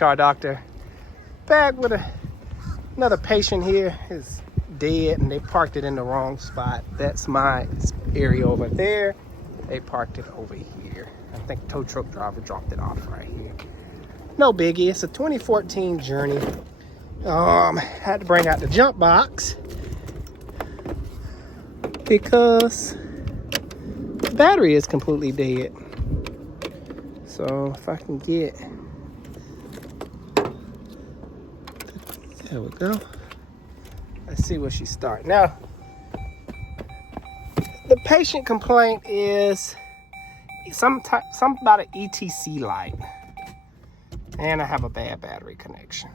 Car doctor back with another patient here is dead and they parked it in the wrong spot. That's my area over there. They parked it over here. I think tow truck driver dropped it off right here. No biggie. It's a 2014 Journey. Had to bring out the jump box because the battery is completely dead. So if I can get, there we go. Let's see where she starts. Now, the patient complaint is some about an ETC light, and I have a bad battery connection.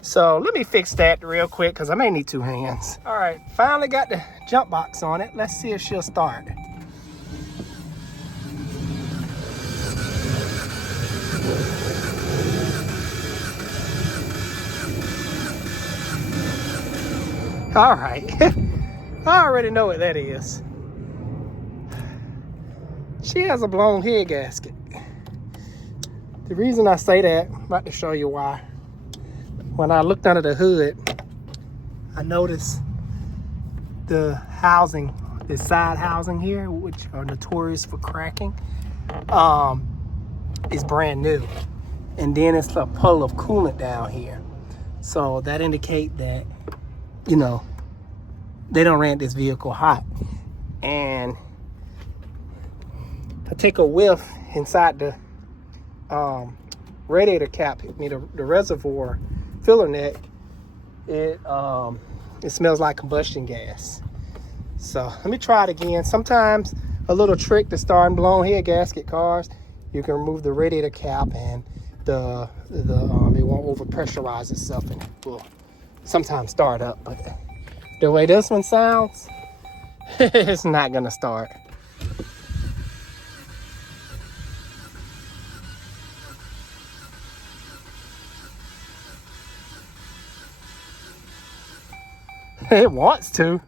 So let me fix that real quick because I may need two hands. All right, finally got the jump box on it. Let's see if she'll start. All right, I already know what that is. She has a blown head gasket. The reason I say that, I'm about to show you why. When I looked under the hood, I noticed the housing, the side housing here, which are notorious for cracking, is brand new. And then it's a puddle of coolant down here. So that indicates that, you know, they don't run this vehicle hot. And I take a whiff inside the radiator cap, hit me the reservoir filler neck. It smells like combustion gas. So let me try it again. Sometimes a little trick to starting blown head gasket cars, you can remove the radiator cap and it won't over pressurize itself and it will sometimes start up. But the way this one sounds, it's not gonna start. It wants to.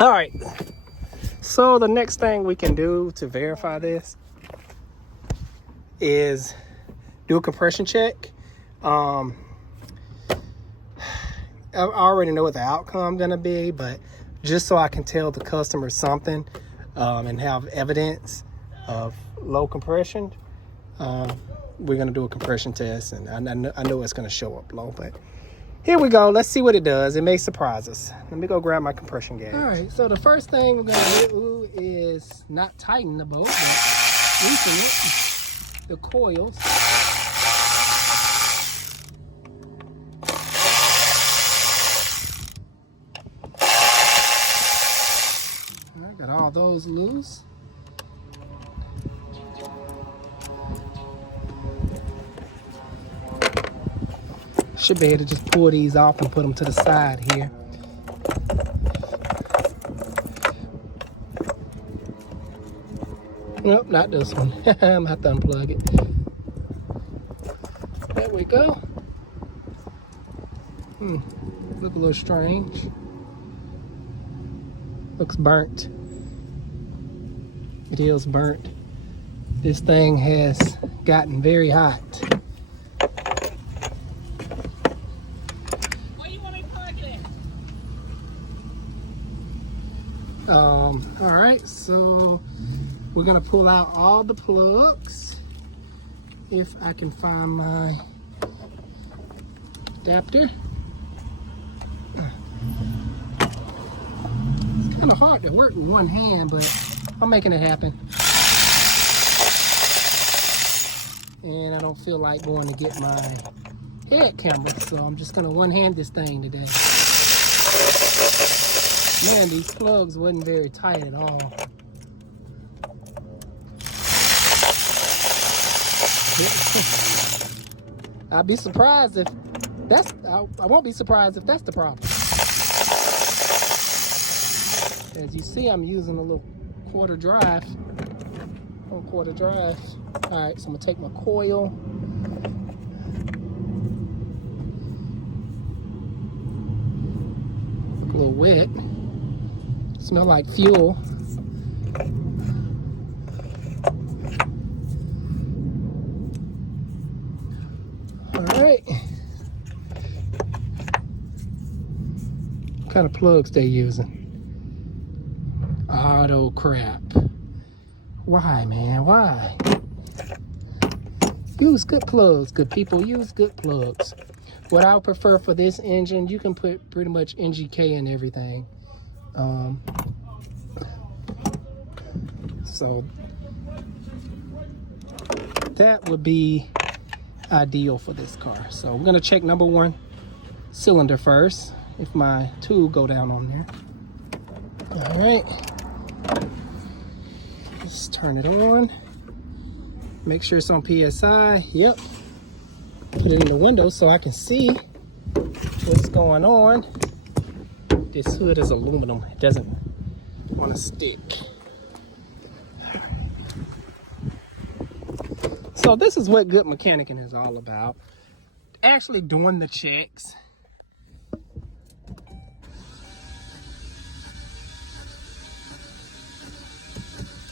All right. So the next thing we can do to verify this is do a compression check. I already know what the outcome gonna be, but just so I can tell the customer something and have evidence of low compression, we're gonna do a compression test, and I know it's gonna show up low, but here we go. Let's see what it does. It may surprise us. Let me go grab my compression gauge. All right, so the first thing we're gonna do is not tighten the bolt, but loosen it, the coils. Got all those loose. Should be able to just pull these off and put them to the side here. Nope, not this one. I'm gonna have to unplug it. There we go. Look a little strange. Looks burnt. It is burnt. This thing has gotten very hot. Where you want me to plug it in? All right, so we're gonna pull out all the plugs. If I can find my adapter. It's kind of hard to work with one hand, but I'm making it happen. And I don't feel like going to get my head camera, so I'm just gonna one-hand this thing today. Man, these plugs wasn't very tight at all. I'll be surprised if that's, I won't be surprised if that's the problem. As you see, I'm using a little quarter drive. All right, so I'm gonna take my coil. A little wet. Smell like fuel. All right. What kind of plugs they using? Auto crap. Why, man? Why? Use good plugs, good people. Use good plugs. What I would prefer for this engine, you can put pretty much NGK in everything. So that would be ideal for this car. So we're gonna check number one cylinder first. If my tool go down on there. All right. Let's turn it on. Make sure it's on PSI. Yep. Put it in the window so I can see what's going on. This hood is aluminum. It doesn't want to stick. So this is what good mechanicing is all about. Actually doing the checks.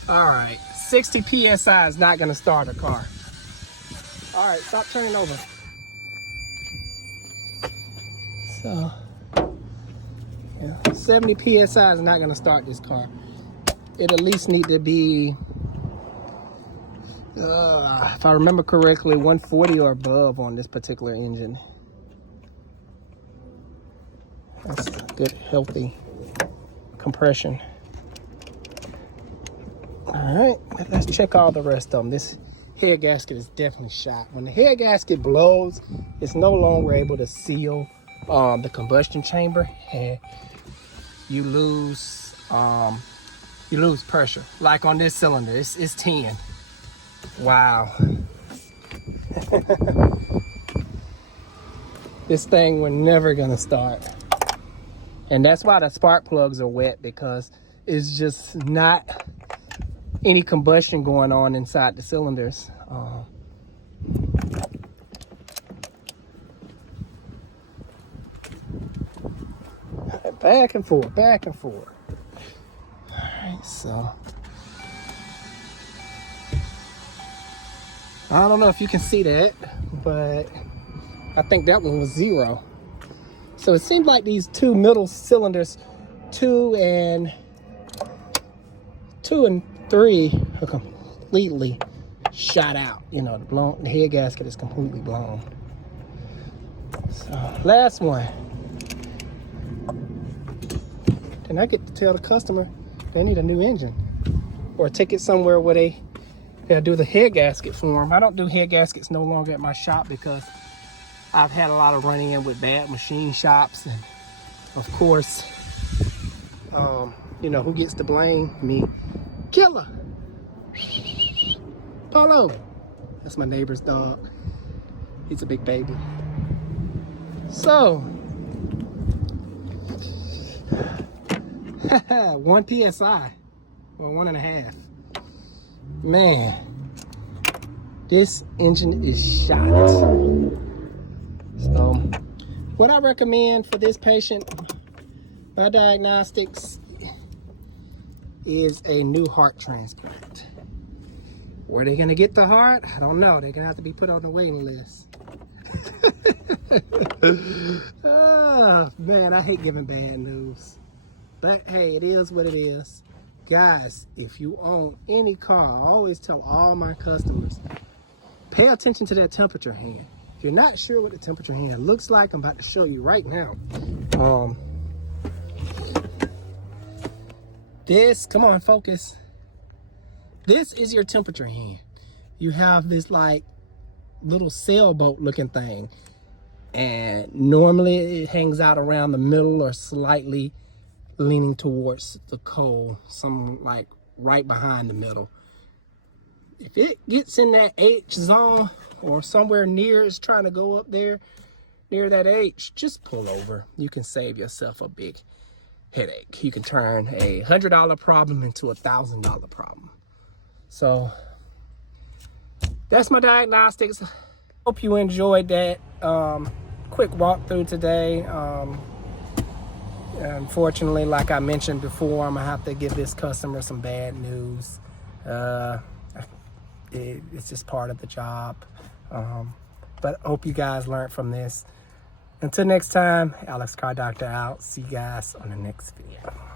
All right, 60 PSI is not gonna start a car. All right, stop turning over. So, yeah, 70 PSI is not gonna start this car. It at least need to be, if I remember correctly, 140 or above on this particular engine. That's good, healthy compression. All right, let's check all the rest of them. This head gasket is definitely shot. When the head gasket blows, it's no longer able to seal the combustion chamber, and you lose pressure. Like on this cylinder, it's 10. Wow. This thing we're never gonna start. And that's why the spark plugs are wet, because it's just not any combustion going on inside the cylinders. Back and forth, back and forth. All right, so I don't know if you can see that, but I think that one was 0. So it seems like these two middle cylinders, 2 and 3, are completely shot out. You know, the head gasket is completely blown. So last one. Then I get to tell the customer they need a new engine, or take it somewhere where they'll do the head gasket for them. I don't do head gaskets no longer at my shop because I've had a lot of running in with bad machine shops, and of course, you know who gets to blame? Me. Killer. Polo. That's my neighbor's dog. He's a big baby. So 1 PSI or 1.5. Man, this engine is shot. So what I recommend for this patient by Diagnostics is a new heart transplant. Where they gonna get the heart? I don't know. They're gonna have to be put on the waiting list. Oh man, I hate giving bad news. But hey, it is what it is. Guys, if you own any car, I always tell all my customers, pay attention to that temperature hand. If you're not sure what the temperature hand looks like, I'm about to show you right now. This, come on, focus. This is your temperature hand. You have this like little sailboat looking thing, and normally it hangs out around the middle or slightly leaning towards the coal, some like right behind the middle. If it gets in that H zone or somewhere near, it's trying to go up there near that H, just pull over. You can save yourself a big headache. You can turn a $100 problem into a $1,000 problem. So that's my diagnostics. Hope you enjoyed that quick walkthrough today. Unfortunately, like I mentioned before, I'm gonna have to give this customer some bad news. It's just part of the job. But I hope you guys learned from this. Until next time, Alex Car Doctor out. See you guys on the next video.